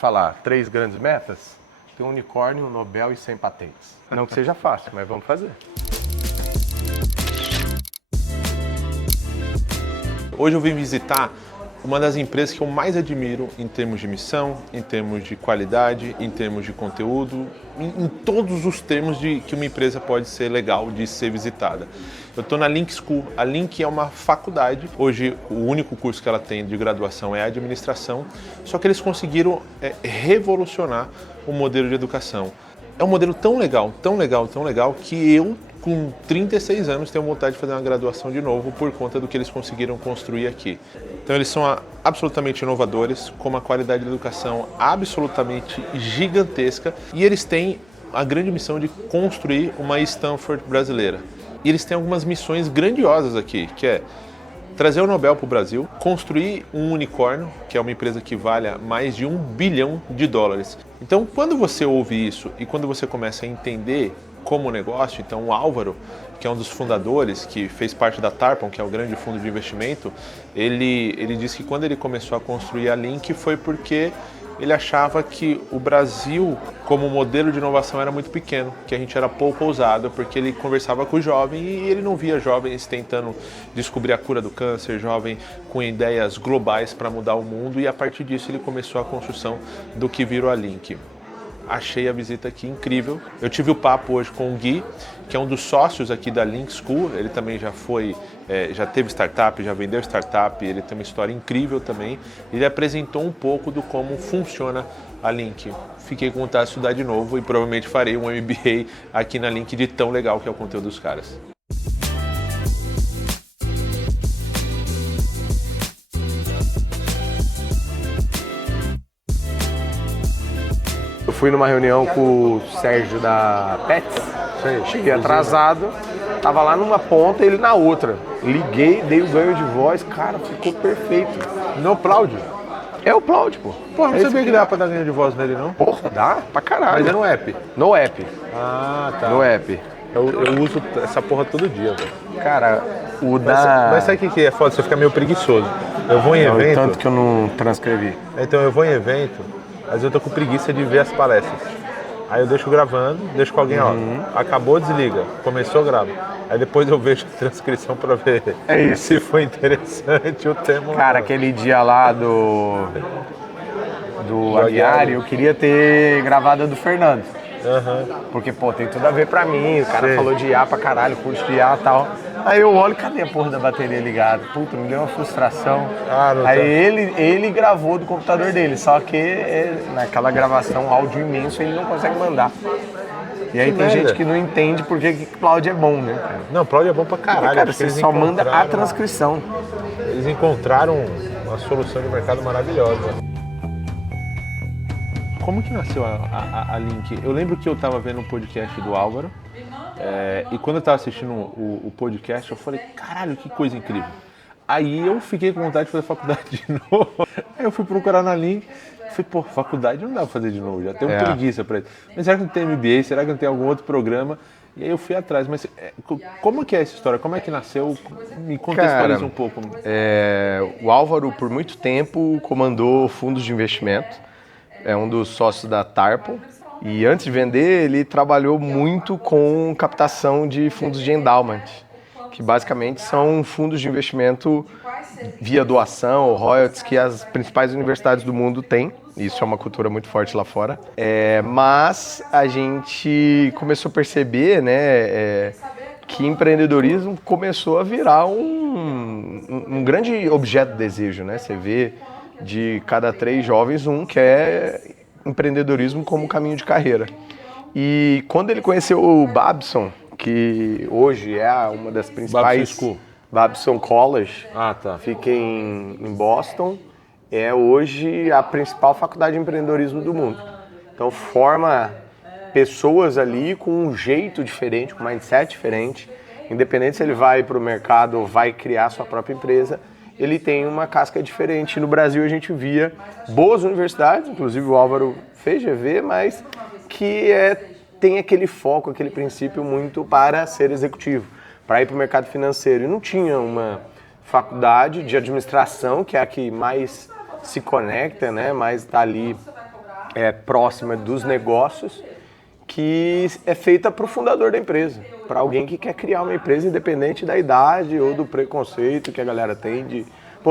Falar 3 grandes metas, ter um unicórnio, um Nobel e 100 patentes. Não que seja fácil, mas vamos fazer. Hoje eu vim visitar uma das empresas que eu mais admiro em termos de missão, em termos de qualidade, em termos de conteúdo, em todos os termos de que uma empresa pode ser legal de ser visitada. Eu estou na Link School. A Link é uma faculdade. Hoje o único curso que ela tem de graduação é a administração, só que eles conseguiram revolucionar o modelo de educação. É um modelo tão legal, tão legal, tão legal, que eu, com 36 anos, tenho vontade de fazer uma graduação de novo por conta do que eles conseguiram construir aqui. Então eles são absolutamente inovadores, com uma qualidade de educação absolutamente gigantesca, e eles têm a grande missão de construir uma Stanford brasileira. E eles têm algumas missões grandiosas aqui, que é trazer o Nobel para o Brasil, construir um unicórnio, que é uma empresa que vale mais de $1 bilhão. Então, quando você ouve isso e quando você começa a entender como negócio, então o Álvaro, que é um dos fundadores, que fez parte da Tarpon, que é o grande fundo de investimento, ele disse que quando ele começou a construir a Link foi porque ele achava que o Brasil, como modelo de inovação, era muito pequeno, que a gente era pouco ousado, porque ele conversava com o jovem e ele não via jovens tentando descobrir a cura do câncer, jovem com ideias globais para mudar o mundo, e a partir disso ele começou a construção do que virou a Link. Achei a visita aqui incrível. Eu tive o papo hoje com o Gui, que é um dos sócios aqui da Link School. Ele também já teve startup, já vendeu startup, ele tem uma história incrível também. Ele apresentou um pouco do como funciona a Link. Fiquei com vontade de estudar de novo e provavelmente farei um MBA aqui na Link, de tão legal que é o conteúdo dos caras. Eu fui numa reunião com o Sérgio da Pets, cheguei atrasado, tava lá numa ponta e ele na outra. Liguei, dei o ganho de voz, cara, ficou perfeito. No Cloud? É o Cloud, pô. Pô, não sabia que dá pra dar ganho de voz nele, não? Porra, dá pra caralho. Mas é no app? No app. Ah, tá. No app. Eu uso essa porra todo dia, velho. Cara, o da... Mas sabe o que é foda? Você fica meio preguiçoso. Eu vou em evento... Tanto que eu não transcrevi. Então eu vou em evento, mas eu tô com preguiça de ver as palestras. Aí eu deixo gravando, deixo com alguém, ó, acabou, desliga, começou, grava. Aí depois eu vejo a transcrição pra ver se foi interessante o tema. Cara, aquele dia lá do Aguiar, eu queria ter gravado a do Fernando. Porque, pô, tem tudo a ver pra mim, o cara falou de IA pra caralho, curso de IA e tal. Aí eu olho, cadê a porra da bateria ligada? Puta, me deu uma frustração. Aí ele gravou do computador dele, só que naquela gravação, áudio imenso, ele não consegue mandar. E aí tem gente que não entende por que Cloud é bom, né, cara? Não, Cloud é bom pra caralho. Cara, você só manda a transcrição. Eles encontraram uma solução de mercado maravilhosa. Como que nasceu a Link? Eu lembro que eu estava vendo um podcast do Álvaro, e quando eu estava assistindo o podcast, eu falei, caralho, que coisa incrível. Aí eu fiquei com vontade de fazer faculdade de novo. Aí eu fui procurar na Link, falei, pô, faculdade não dá pra fazer de novo, já tenho preguiça pra isso. Mas será que não tem MBA? Será que não tem algum outro programa? E aí eu fui atrás, mas como que é essa história? Como é que nasceu? Me contextualiza um pouco. O Álvaro, por muito tempo, comandou fundos de investimento. É um dos sócios da Tarpon. E antes de vender, ele trabalhou muito com captação de fundos de endowment, que basicamente são fundos de investimento via doação ou royalties que as principais universidades do mundo têm. Isso é uma cultura muito forte lá fora. Mas a gente começou a perceber, né, que empreendedorismo começou a virar um grande objeto de desejo, né? Você vê de cada 3 jovens, um quer empreendedorismo como caminho de carreira. E quando ele conheceu o Babson, que hoje é uma das principais... Babson College, fica em Boston, é hoje a principal faculdade de empreendedorismo do mundo. Então forma pessoas ali com um jeito diferente, com um mindset diferente, independente se ele vai para o mercado ou vai criar sua própria empresa, ele tem uma casca diferente. No Brasil a gente via boas universidades, inclusive o Álvaro fez GV, mas que tem aquele foco, aquele princípio muito para ser executivo, para ir para o mercado financeiro. E não tinha uma faculdade de administração, que é a que mais se conecta, né, mais está ali próxima dos negócios, que é feita para o fundador da empresa, para alguém que quer criar uma empresa independente da idade ou do preconceito que a galera tem de,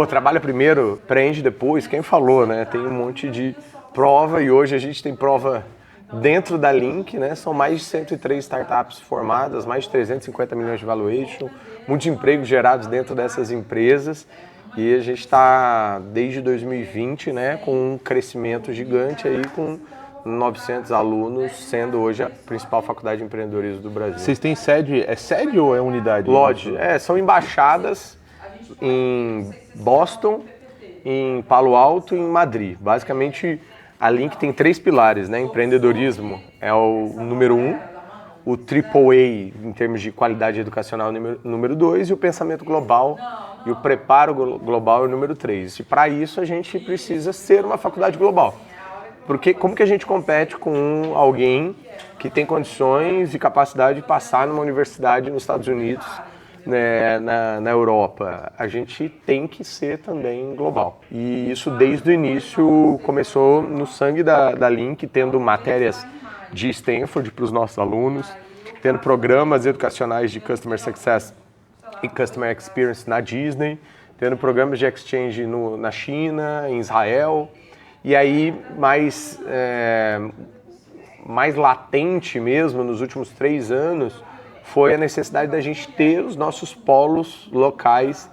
trabalha primeiro, prende depois, quem falou, né? Tem um monte de prova e hoje a gente tem prova dentro da Link, né? São mais de 103 startups formadas, mais de 350 milhões de valuation, muitos empregos gerados dentro dessas empresas e a gente está desde 2020, né, com um crescimento gigante aí com 900 alunos, sendo hoje a principal faculdade de empreendedorismo do Brasil. Vocês têm sede, é sede ou é unidade? Lodge, são embaixadas em Boston, em Palo Alto e em Madrid. Basicamente, a Link tem 3 pilares, né? Empreendedorismo é o número 1, o AAA em termos de qualidade educacional é o número 2 e o pensamento global e o preparo global é o número 3. E para isso a gente precisa ser uma faculdade global. Porque como que a gente compete com alguém que tem condições e capacidade de passar numa universidade nos Estados Unidos, né, na Europa? A gente tem que ser também global. E isso desde o início começou no sangue da Link, tendo matérias de Stanford para os nossos alunos, tendo programas educacionais de Customer Success e Customer Experience na Disney, tendo programas de exchange na China, em Israel. E aí, mais latente mesmo, nos últimos 3 anos, foi a necessidade da gente ter os nossos polos locais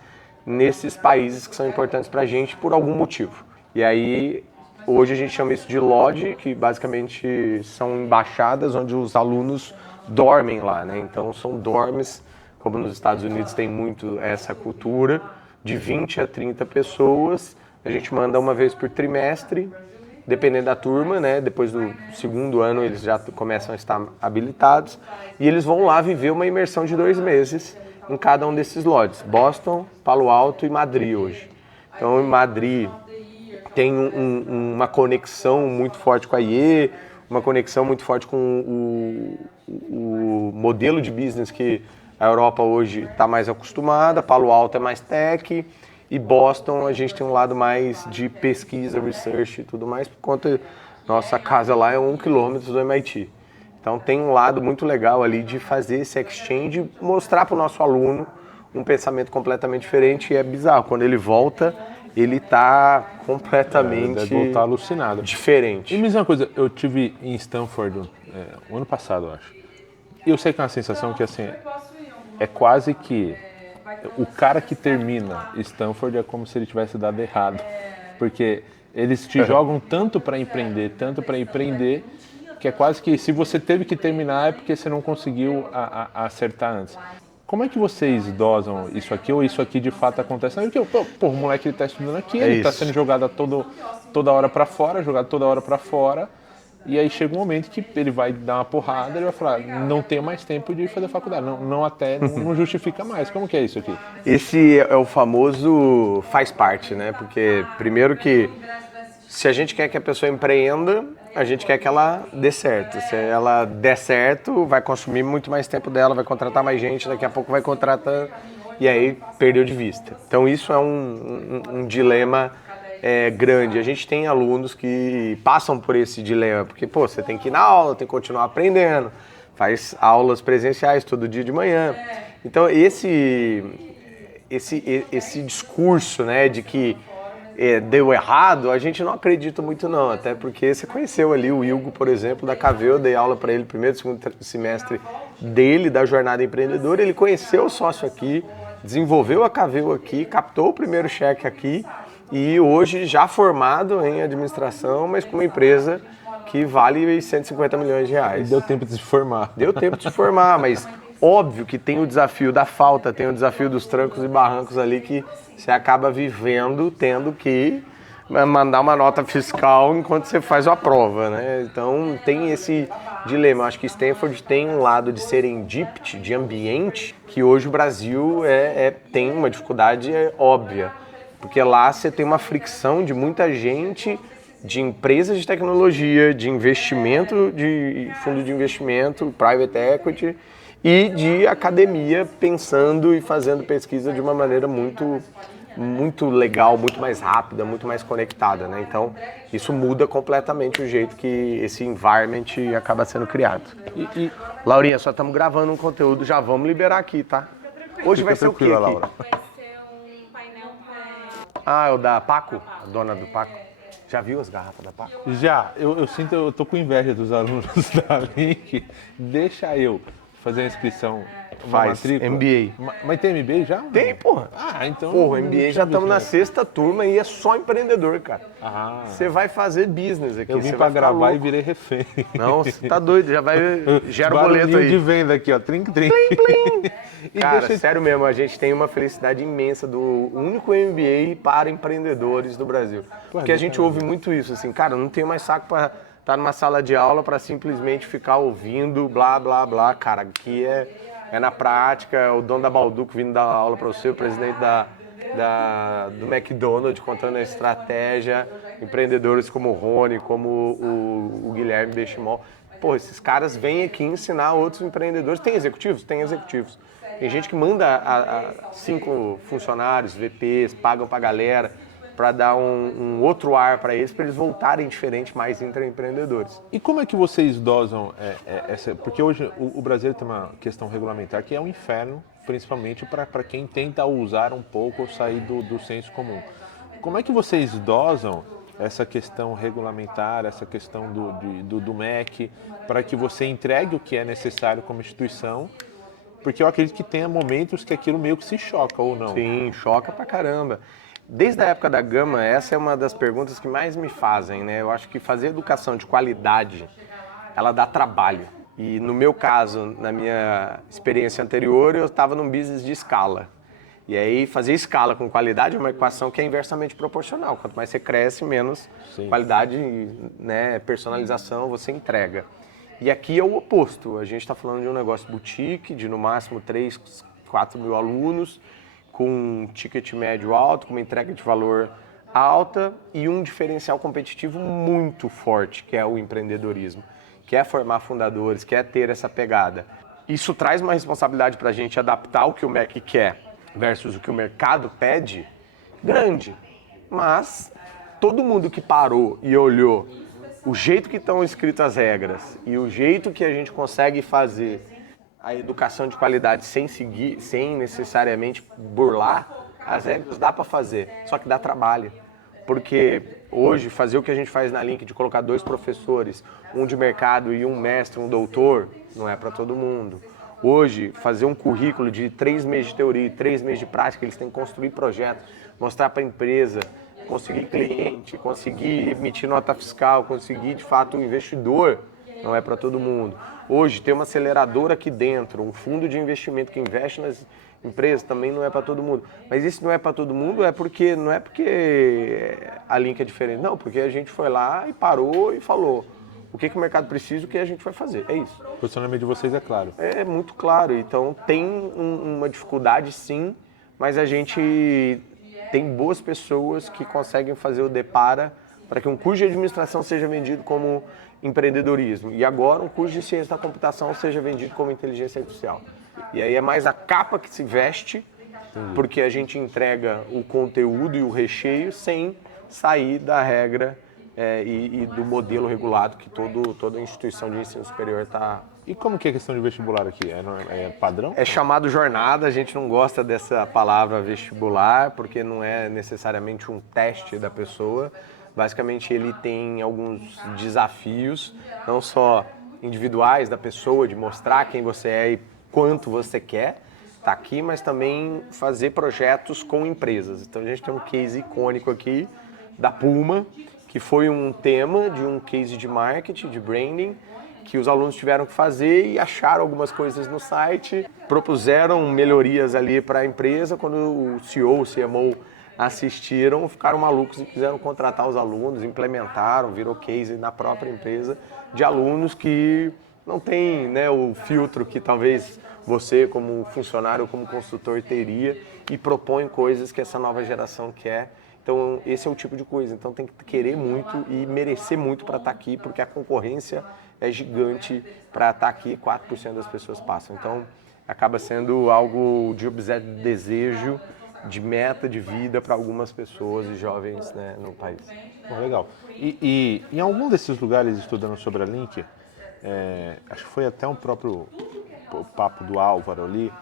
nesses países que são importantes para a gente por algum motivo. E aí, hoje a gente chama isso de lodge, que basicamente são embaixadas onde os alunos dormem lá, né? Então, são dorms, como nos Estados Unidos tem muito essa cultura, de 20 a 30 pessoas. A gente manda uma vez por trimestre, dependendo da turma, né? Depois do 2º ano eles já começam a estar habilitados e eles vão lá viver uma imersão de 2 meses em cada um desses lodges, Boston, Palo Alto e Madrid hoje. Então, em Madrid tem uma conexão muito forte com a IE, uma conexão muito forte com o modelo de business que a Europa hoje está mais acostumada, Palo Alto é mais tech, e Boston a gente tem um lado mais de pesquisa, research e tudo mais, por conta nossa casa lá é 1 quilômetro do MIT. Então tem um lado muito legal ali de fazer esse exchange, mostrar para o nosso aluno um pensamento completamente diferente e é bizarro. Quando ele volta, ele está completamente deve voltar alucinado. Diferente. E me diz uma coisa, eu tive em Stanford o ano passado, eu acho. E eu sei que é uma sensação que assim, é quase que o cara que termina Stanford é como se ele tivesse dado errado, porque eles te jogam tanto para empreender, que é quase que se você teve que terminar é porque você não conseguiu acertar antes. Como é que vocês dosam isso aqui, ou isso aqui de fato acontece? Porque o moleque ele tá estudando aqui, ele está sendo jogado toda hora para fora, e aí chega um momento que ele vai dar uma porrada, ele vai falar, não tenho mais tempo de fazer faculdade, não justifica mais. Como que é isso aqui? Esse é o famoso faz parte, né? Porque primeiro que se a gente quer que a pessoa empreenda, a gente quer que ela dê certo. Se ela der certo, vai consumir muito mais tempo dela, vai contratar mais gente, daqui a pouco vai contratar e aí perdeu de vista. Então isso é um dilema grande. A gente tem alunos que passam por esse dilema, porque você tem que ir na aula, tem que continuar aprendendo, faz aulas presenciais todo dia de manhã. Então esse discurso, né, de que deu errado, a gente não acredita muito não, até porque você conheceu ali o Hugo, por exemplo, da Caveo, eu dei aula para ele primeiro e segundo semestre dele, da jornada empreendedora, ele conheceu o sócio aqui, desenvolveu a Caveo aqui, captou o primeiro cheque aqui e hoje já formado em administração, mas com uma empresa que vale 150 milhões de reais. E deu tempo de se formar. Deu tempo de se formar, mas óbvio que tem o desafio da falta, tem o desafio dos trancos e barrancos ali que você acaba vivendo, tendo que mandar uma nota fiscal enquanto você faz a prova, né? Então tem esse dilema. Eu acho que Stanford tem um lado de serendipity, de ambiente, que hoje o Brasil tem uma dificuldade óbvia. Porque lá você tem uma fricção de muita gente, de empresas de tecnologia, de investimento, de fundo de investimento, private equity, e de academia pensando e fazendo pesquisa de uma maneira muito muito legal, muito mais rápida, muito mais conectada, né? Então, isso muda completamente o jeito que esse environment acaba sendo criado. Laurinha, só estamos gravando um conteúdo, já vamos liberar aqui, tá? Hoje vai ser o quê aqui? Laura. Vai ser um painel para... Ah, é o da Paco? A dona do Paco? Já viu as garrafas da Paco? Já, eu tô com inveja dos alunos da Link. Deixa eu fazer a inscrição, uma Faz, matrícula. MBA. Mas tem MBA já? Tem, porra. Ah, então... Porra, não MBA tinha já estamos na visto, 6ª turma e é só empreendedor, cara. Ah, Você vai fazer business aqui. eu vim você pra vai ficar gravar e louco. virei refém. Não, você tá doido, já vai. Gera o boleto Barulhinho aí. de venda aqui, ó. Trim, trim. E Cara, deixa eu- sério mesmo, a gente tem uma felicidade imensa do único MBA para empreendedores do Brasil. Porque a gente ouve muito isso, assim, cara, não tenho mais saco para estar numa sala de aula para simplesmente ficar ouvindo blá, blá, blá. Cara, aqui é na prática, é o dono da Balduco vindo dar aula para você, o presidente do McDonald's contando a estratégia, empreendedores como o Rony, como o Guilherme Benchimol. Pô, esses caras vêm aqui ensinar outros empreendedores. Tem executivos? Tem executivos. Tem gente que manda 5 funcionários, VPs, pagam pra galera para dar um outro ar para eles voltarem diferente, mais intraempreendedores. E como é que vocês dosam essa... Porque hoje o Brasil tem uma questão regulamentar que é um inferno, principalmente para quem tenta usar um pouco ou sair do senso comum. Como é que vocês dosam essa questão regulamentar, essa questão do MEC, para que você entregue o que é necessário como instituição? Porque eu acredito que tenha momentos que aquilo meio que se choca, ou não? Sim, choca pra caramba. Desde a época da Gama, essa é uma das perguntas que mais me fazem, né? Eu acho que fazer educação de qualidade, ela dá trabalho. E no meu caso, na minha experiência anterior, eu estava num business de escala. E aí fazer escala com qualidade é uma equação que é inversamente proporcional. Quanto mais você cresce, menos qualidade, né, personalização você entrega. E aqui é o oposto. A gente está falando de um negócio boutique, de no máximo 3, 4 mil alunos, com um ticket médio alto, com uma entrega de valor alta e um diferencial competitivo muito forte, que é o empreendedorismo, que é formar fundadores, que é ter essa pegada. Isso traz uma responsabilidade para a gente adaptar o que o MEC quer versus o que o mercado pede, grande. Mas todo mundo que parou e olhou o jeito que estão escritas as regras e o jeito que a gente consegue fazer a educação de qualidade sem seguir, sem necessariamente burlar as regras, dá para fazer, só que dá trabalho. Porque hoje fazer o que a gente faz na Link de colocar 2 professores, um de mercado e um mestre, um doutor, não é para todo mundo. Hoje, fazer um currículo de 3 meses de teoria e 3 meses de prática, eles têm que construir projetos, mostrar para a empresa, conseguir cliente, conseguir emitir nota fiscal, conseguir de fato um investidor, não é para todo mundo. Hoje, ter uma aceleradora aqui dentro, um fundo de investimento que investe nas empresas, também não é para todo mundo. Mas isso não é para todo mundo não é porque a Link é diferente, não, porque a gente foi lá e parou e falou o que o mercado precisa, o que a gente vai fazer, é isso. O posicionamento de vocês é claro. É muito claro, então tem uma dificuldade sim, mas a gente tem boas pessoas que conseguem fazer o depara para que um curso de administração seja vendido como empreendedorismo e agora um curso de ciência da computação seja vendido como inteligência artificial. E aí é mais a capa que se veste, porque a gente entrega o conteúdo e o recheio sem sair da regra e do modelo regulado que toda instituição de ensino superior está. E como que é a questão de vestibular aqui? É padrão? É chamado jornada, a gente não gosta dessa palavra vestibular, porque não é necessariamente um teste da pessoa. Basicamente ele tem alguns desafios, não só individuais da pessoa, de mostrar quem você é e quanto você quer estar aqui, mas também fazer projetos com empresas. Então a gente tem um case icônico aqui da Puma, que foi um tema de um case de marketing, de branding, que os alunos tiveram que fazer e acharam algumas coisas no site, propuseram melhorias ali para a empresa. Quando o CEO, o CMO assistiram, ficaram malucos e quiseram contratar os alunos, implementaram, virou case na própria empresa de alunos que não tem, né, o filtro que talvez você como funcionário ou como consultor teria e propõe coisas que essa nova geração quer. Então esse é o tipo de coisa, então tem que querer muito e merecer muito para estar aqui, porque a concorrência é gigante para estar aqui, 4% das pessoas passam. Então acaba sendo algo de objeto de desejo de meta de vida para algumas pessoas e jovens, né, no país. Bom, legal. E em algum desses lugares, estudando sobre a Link, acho que foi até um próprio papo do Álvaro ali,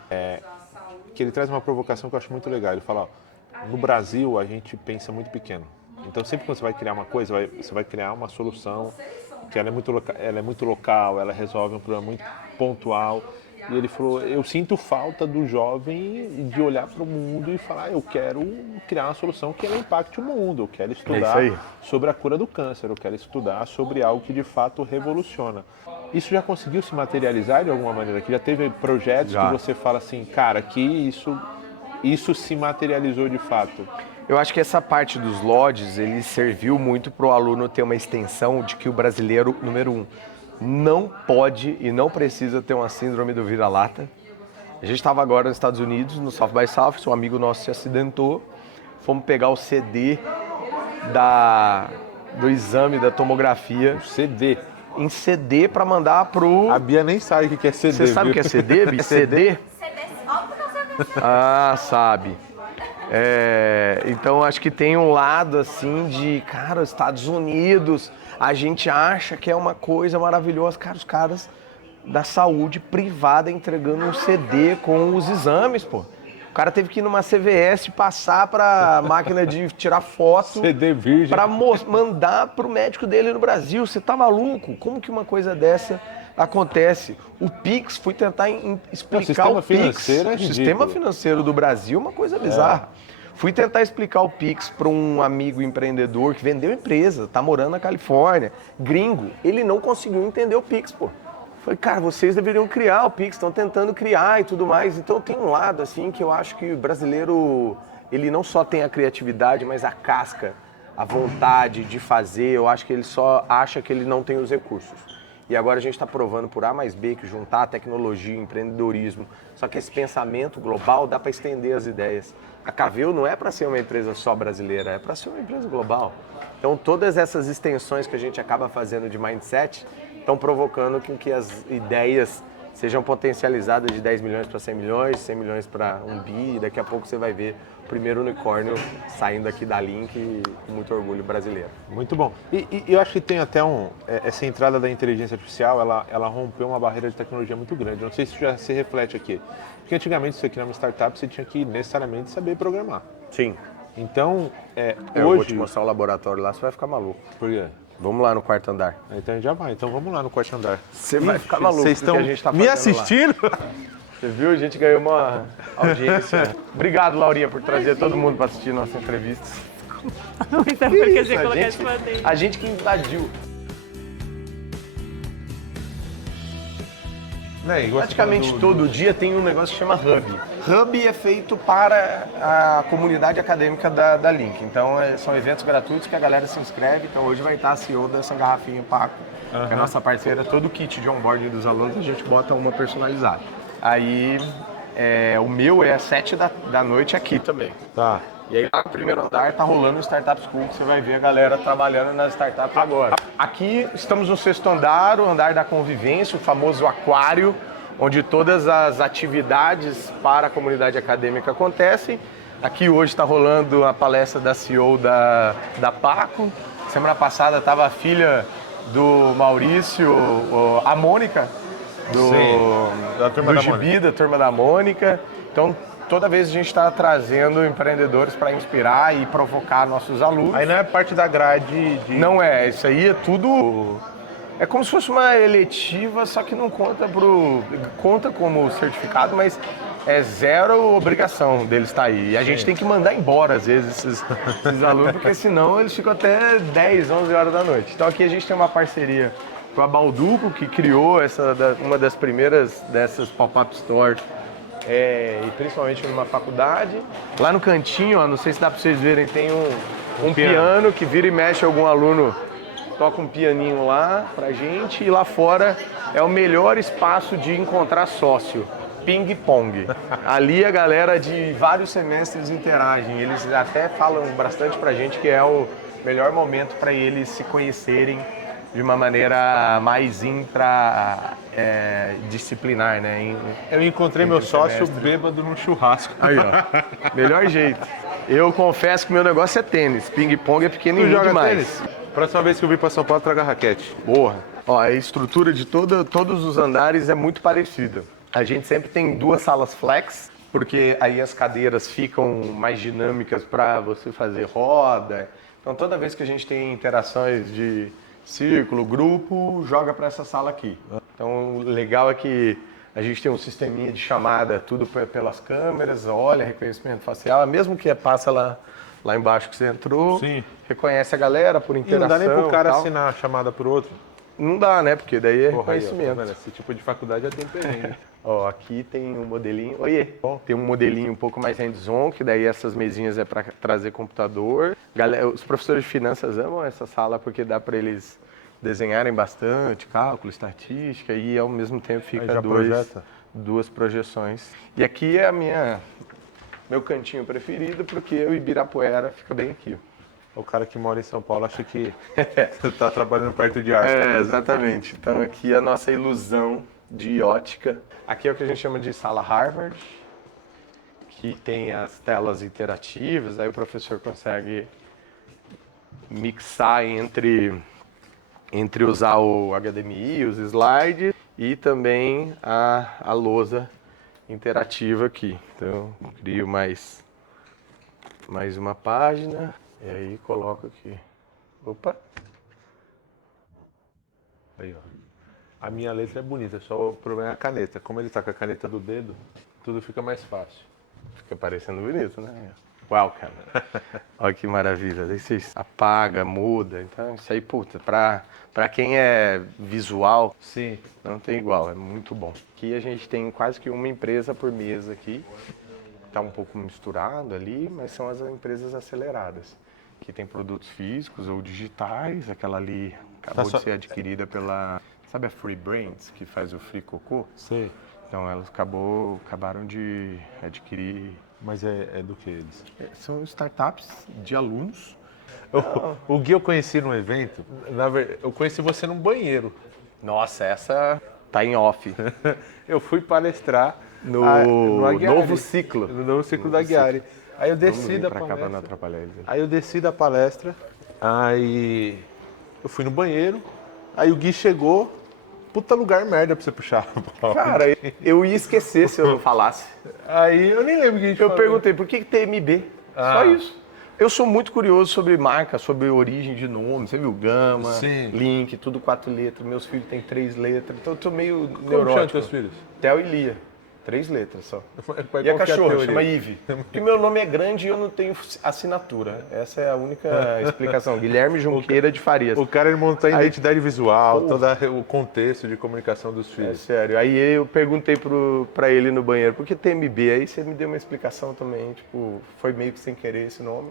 que ele traz uma provocação que eu acho muito legal. Ele fala, ó, no Brasil a gente pensa muito pequeno. Então sempre quando você vai criar uma coisa, você vai criar uma solução que ela é muito local, ela resolve um problema muito pontual. E ele falou, eu sinto falta do jovem de olhar para o mundo e falar, eu quero criar uma solução que ela impacte o mundo, eu quero estudar sobre a cura do câncer, eu quero estudar sobre algo que de fato revoluciona. Isso já conseguiu se materializar de alguma maneira? Que já teve projetos que você fala assim, cara, que isso se materializou de fato? Eu acho que essa parte dos lodges, ele serviu muito para o aluno ter uma extensão de que o brasileiro, número 1, não pode e não precisa ter uma síndrome do vira-lata. A gente estava agora nos Estados Unidos, no South by Southwest, um amigo nosso se acidentou, fomos pegar o CD do exame da tomografia. CD? Em CD para mandar pro... A Bia nem sabe o que é CD. Você sabe o que é CD, Bia? CD? Ah, sabe. Então acho que tem um lado assim de, cara, os Estados Unidos, a gente acha que é uma coisa maravilhosa, cara, os caras da saúde privada entregando um CD com os exames, pô. O cara teve que ir numa CVS passar pra máquina de tirar foto CD virgem pra mandar pro médico dele no Brasil. Você tá maluco? Como que uma coisa dessa acontece? O Pix, fui tentar explicar o Pix. O sistema financeiro do Brasil é uma coisa bizarra. Fui tentar explicar o Pix para um amigo empreendedor que vendeu empresa, tá morando na Califórnia, gringo. Ele não conseguiu entender o Pix, pô. Falei, cara, vocês deveriam criar o Pix, estão tentando criar e tudo mais. Então tem um lado assim que eu acho que o brasileiro, ele não só tem a criatividade, mas a casca, a vontade de fazer. Eu acho que ele só acha que ele não tem os recursos. E agora a gente está provando por A mais B que juntar tecnologia, empreendedorismo, só que esse pensamento global dá para estender as ideias. A Caveo não é para ser uma empresa só brasileira, é para ser uma empresa global. Então todas essas extensões que a gente acaba fazendo de mindset estão provocando que as ideias sejam potencializadas de 10 milhões para 100 milhões, 100 milhões para 1 bi, e daqui a pouco você vai ver o primeiro unicórnio saindo aqui da Link com muito orgulho brasileiro. Muito bom. E eu acho que tem até essa entrada da inteligência artificial, ela rompeu uma barreira de tecnologia muito grande. Não sei se isso já se reflete aqui. Porque antigamente, você criar uma startup, você tinha que necessariamente saber programar. Sim. Então, Eu hoje... vou te mostrar o laboratório lá, você vai ficar maluco. Por quê? Vamos lá no quarto andar. Então já vai. Então vamos lá no quarto andar. Você vai ficar maluco. Vocês estão me assistindo? Lá. Você viu? A gente ganhou uma audiência. Obrigado, Laurinha, por trazer todo mundo para assistir nossa entrevista. Não, então por que você colocar esse bandeira? A gente que invadiu. Praticamente todo dia tem um negócio que chama Hub. Hub é feito para a comunidade acadêmica da Link. Então são eventos gratuitos que a galera se inscreve. Então hoje vai estar a CEO dessa garrafinha Paco, que é a nossa parceira. Todo o kit de onboarding dos alunos a gente bota uma personalizada. Aí o meu é às 7 da noite aqui também. Tá. E aí lá no primeiro andar tá rolando o Startup School, que você vai ver a galera trabalhando nas startups agora. Aqui estamos no 6º andar, o andar da convivência, o famoso aquário, onde todas as atividades para a comunidade acadêmica acontecem. Aqui hoje está rolando a palestra da CEO da Paco. Semana passada estava a filha do Maurício, a Mônica, da turma do Gibi, da turma da Mônica. Então, toda vez a gente está trazendo empreendedores para inspirar e provocar nossos alunos. Aí não é parte da grade de... Não é, isso aí é tudo... É como se fosse uma eletiva, só que não conta conta como certificado, mas é zero obrigação deles estar aí. E a gente tem que mandar embora, às vezes, esses alunos, porque senão eles ficam até 10, 11 horas da noite. Então aqui a gente tem uma parceria com a Balduco, que criou uma das primeiras dessas pop-up stores, e principalmente numa faculdade. Lá no cantinho, ó, não sei se dá para vocês verem, tem um piano que vira e mexe algum aluno, toca um pianinho lá pra gente, e lá fora é o melhor espaço de encontrar sócio, ping-pong. Ali a galera de vários semestres interagem, eles até falam bastante pra gente que é o melhor momento para eles se conhecerem de uma maneira mais disciplinar, né? Eu encontrei meu sócio bêbado num churrasco. Aí, ó. Melhor jeito. Eu confesso que meu negócio é tênis. Ping-pong é Tu pequenininho joga demais. tênis? Próxima vez que eu vir pra São Paulo, traga raquete. Boa. Ó, a estrutura de todos os andares é muito parecida. A gente sempre tem 2 salas flex, porque aí as cadeiras ficam mais dinâmicas para você fazer roda. Então toda vez que a gente tem interações de círculo, grupo, joga para essa sala aqui. Então o legal é que a gente tem um sisteminha de chamada, tudo pelas câmeras, olha, reconhecimento facial, mesmo que passa lá embaixo que você entrou, Sim. reconhece a galera por E interação. não dá nem pro cara tal. assinar a chamada pro outro. Não dá, né? Porque daí é Porra, aí, ó, reconhecimento. tá vendo? Esse tipo de faculdade já tem perrengue. Ó, aqui tem um modelinho. Oiê! Tem um modelinho um pouco mais hands-on, que daí essas mesinhas é para trazer computador. Os professores de finanças amam essa sala porque dá para eles desenharem bastante, cálculo, estatística, e ao mesmo tempo Aí fica já projeta. 2 projeções. E aqui é meu cantinho preferido, porque o Ibirapuera fica bem aqui. O cara que mora em São Paulo acha que você tá trabalhando perto de arte. Exatamente. Então aqui é a nossa ilusão de ótica. Aqui é o que a gente chama de sala Harvard, que tem as telas interativas, aí o professor consegue mixar entre usar o HDMI, os slides e também a lousa interativa aqui. Então eu crio mais uma página e aí coloco aqui. Opa! Aí, ó. A minha letra é bonita, só o problema é a caneta. Como ele tá com a caneta do dedo, tudo fica mais fácil. Fica parecendo bonito, né? Welcome. Olha que maravilha. Daí você apaga, muda. Então isso aí, puta, pra quem é visual, Sim. não tem igual, é muito bom. Aqui a gente tem quase que uma empresa por mesa aqui. Tá um pouco misturado ali, mas são as empresas aceleradas. Que tem produtos físicos ou digitais. Aquela ali acabou de ser adquirida pela... Sabe a Free Brands, que faz o Free Cocô? Sei. Então elas acabaram de adquirir... Mas é do que eles? São startups de alunos. O Gui eu conheci num evento, eu conheci você num banheiro. Nossa, essa tá em off. Eu fui palestrar No Aguiari, novo ciclo. No novo ciclo da Aguiari. Aí eu desci da Pra cá pra não palestra. atrapalhar eles. Aí eu desci da palestra, aí eu fui no banheiro, aí o Gui chegou, puta lugar merda pra você puxar. Cara, eu ia esquecer se eu não falasse. Aí eu nem lembro o que a gente Eu falou. perguntei, por que TMB? Só isso. Eu sou muito curioso sobre marca, sobre origem de nome. Você viu? Gama, Sim. Link, tudo 4 letras. Meus filhos têm 3 letras. Então eu tô meio Como chama neurótico. teus filhos? Theo e Lia. 3 letras só. Qual E que a é cachorra teoria? chama Ive. Porque meu nome é grande e eu não tenho assinatura. Essa é a única explicação. Guilherme Junqueira de Farias. O cara ele montou a identidade visual, todo o contexto de comunicação dos É filhos. sério. Aí eu perguntei pra ele no banheiro, por que TMB? Aí você me deu uma explicação também, tipo, foi meio que sem querer esse nome.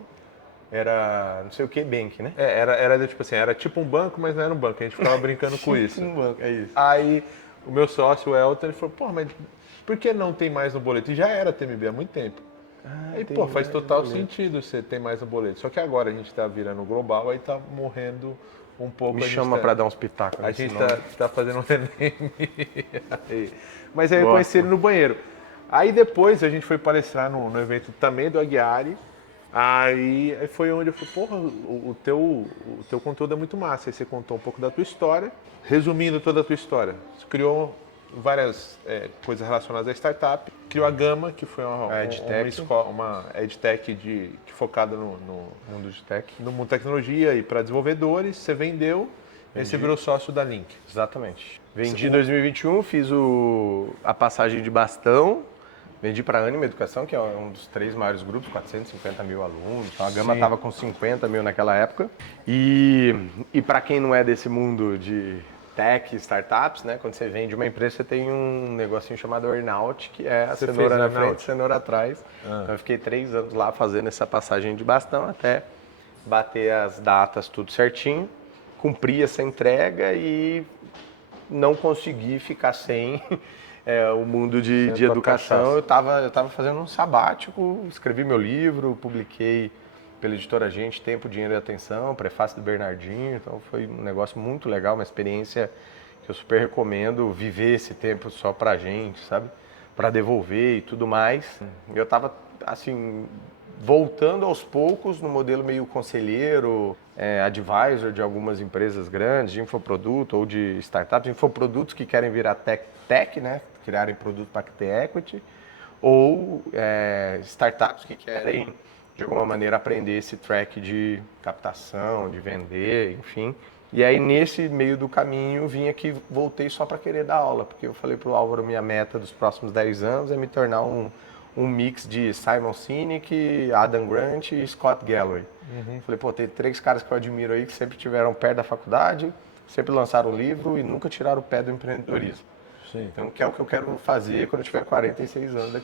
Era não sei o que, Bank, né? Era tipo assim, era tipo um banco, mas não era um banco. A gente ficava brincando com isso. Um banco, é isso. Aí o meu sócio, o Elton, ele falou, pô, mas por que não tem mais no boleto? E já era TMB há muito tempo. Aí, tem pô, faz mais no total boleto. sentido você ter mais no boleto. Só que agora a gente tá virando global, aí tá morrendo um pouco. Me a gente chama tá- pra dar uns pitacos A nesse gente nome. tá fazendo um Enem. Aí. Mas aí eu Gosto. conheci ele no banheiro. Aí depois a gente foi palestrar no evento também do Aguiari. Aí foi onde eu falei, porra, o teu conteúdo é muito massa. Aí você contou um pouco da tua história. Resumindo toda a tua história, você criou várias coisas relacionadas à startup. Criou a Gama, que foi A EdTech. uma EdTech focada no Mundo de tech. mundo de tecnologia e para desenvolvedores. Você vendeu, aí você virou sócio da Link. Exatamente. Vendi em 2021, fiz a passagem de bastão, vendi para a Anima Educação, que é um dos 3 maiores grupos, 450 mil alunos. Então a Gama Sim. estava com 50 mil naquela época. E para quem não é desse mundo de tech, startups, né? Quando você vende uma empresa, você tem um negocinho chamado earnout, que é a Você cenoura fez na earnout? frente, cenoura atrás. Então eu fiquei 3 anos lá fazendo essa passagem de bastão até bater as datas tudo certinho, cumprir essa entrega e não consegui ficar sem o mundo de tua educação. cachaça. Eu tava fazendo um sabático, escrevi meu livro, publiquei pela editora Gente, Tempo, Dinheiro e Atenção, prefácio do Bernardinho, então foi um negócio muito legal, uma experiência que eu super recomendo, viver esse tempo só pra gente, sabe? Pra devolver e tudo mais. Eu tava, assim, voltando aos poucos no modelo meio conselheiro, advisor de algumas empresas grandes, de infoproduto ou de startups, infoprodutos que querem virar tech, né? Criarem produto para ter equity, ou startups que querem, de alguma maneira, aprender esse track de captação, de vender, enfim. E aí, nesse meio do caminho, vim aqui, voltei só para querer dar aula, porque eu falei para o Álvaro, minha meta dos próximos 10 anos é me tornar um mix de Simon Sinek, Adam Grant e Scott Galloway. Falei, pô, tem 3 caras que eu admiro aí que sempre tiveram perto da faculdade, sempre lançaram livro e nunca tiraram o pé do empreendedorismo. Sim. Então, que é o que eu quero fazer quando eu tiver 46 anos,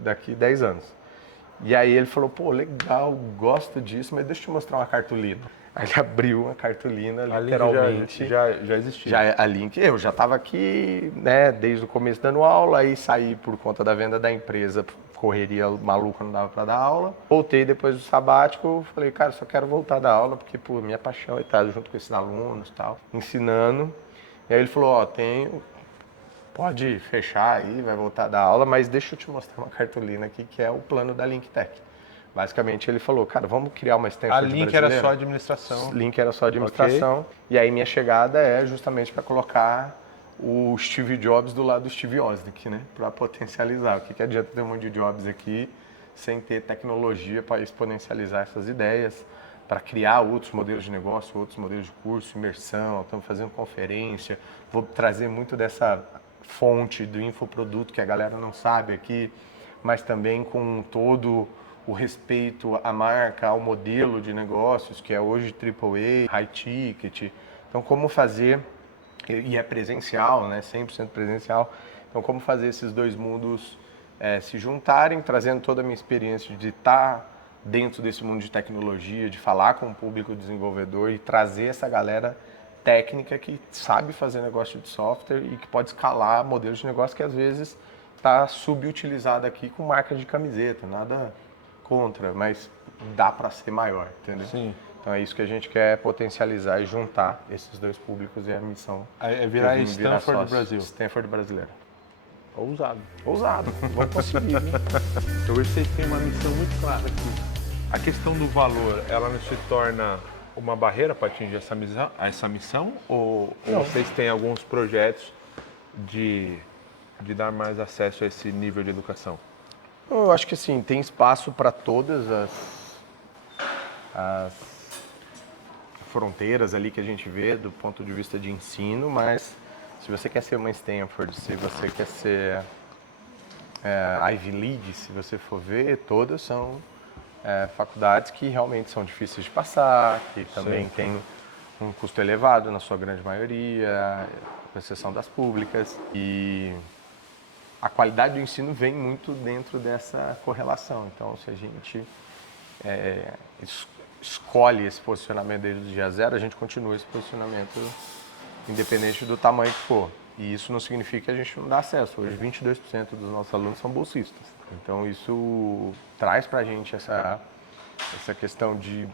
daqui 10 anos. E aí ele falou, pô, legal, gosto disso, mas deixa eu te mostrar uma cartolina. Aí ele abriu uma cartolina, literalmente. Já existia. A Link, eu já estava aqui, né, desde o começo dando aula, aí saí por conta da venda da empresa, correria maluca, não dava para dar aula. Voltei depois do sabático, falei, cara, só quero voltar a dar aula, porque, pô, minha paixão é estar junto com esses alunos e tal, ensinando. E aí ele falou, ó, pode fechar aí, vai voltar a dar aula, mas deixa eu te mostrar uma cartolina aqui, que é o plano da LinkTech. Basicamente ele falou, cara, vamos criar uma Stanford A Link brasileira. era só administração. Link era só administração. Okay. E aí minha chegada é justamente para colocar o Steve Jobs do lado do Steve Wozniak, né? Para potencializar. O que adianta ter um monte de Jobs aqui sem ter tecnologia para exponencializar essas ideias, para criar outros modelos de negócio, outros modelos de curso, imersão, estamos fazendo conferência. Vou trazer muito dessa fonte do infoproduto que a galera não sabe aqui, mas também com todo o respeito à marca, ao modelo de negócios, que é hoje AAA, high ticket. Então, como fazer, e é presencial, né, 100% presencial, então como fazer esses dois mundos se juntarem, trazendo toda a minha experiência de estar dentro desse mundo de tecnologia, de falar com o público desenvolvedor e trazer essa galera técnica que sabe fazer negócio de software e que pode escalar modelos de negócio que às vezes está subutilizado aqui com marca de camiseta, nada contra, mas dá para ser maior, entendeu? Sim. Então é isso que a gente quer potencializar e juntar esses dois públicos e a missão é virar Stanford do Brasil. Stanford brasileiro. Ousado. Ousado, vamos conseguir. Eu vejo que vocês têm uma missão muito clara aqui. A questão do valor, ela não se torna uma barreira para atingir essa missão? Ou vocês têm alguns projetos de dar mais acesso a esse nível de educação? Eu acho que assim, tem espaço para todas as fronteiras ali que a gente vê do ponto de vista de ensino, mas se você quer ser uma Stanford, se você quer ser Ivy League, se você for ver, todas são faculdades que realmente são difíceis de passar, que também têm um custo elevado na sua grande maioria, com exceção das públicas, e a qualidade do ensino vem muito dentro dessa correlação. Então, se a gente escolhe esse posicionamento desde o dia zero, a gente continua esse posicionamento independente do tamanho que for. E isso não significa que a gente não dá acesso. Hoje, 22% dos nossos alunos são bolsistas. Então, isso traz para a gente essa questão de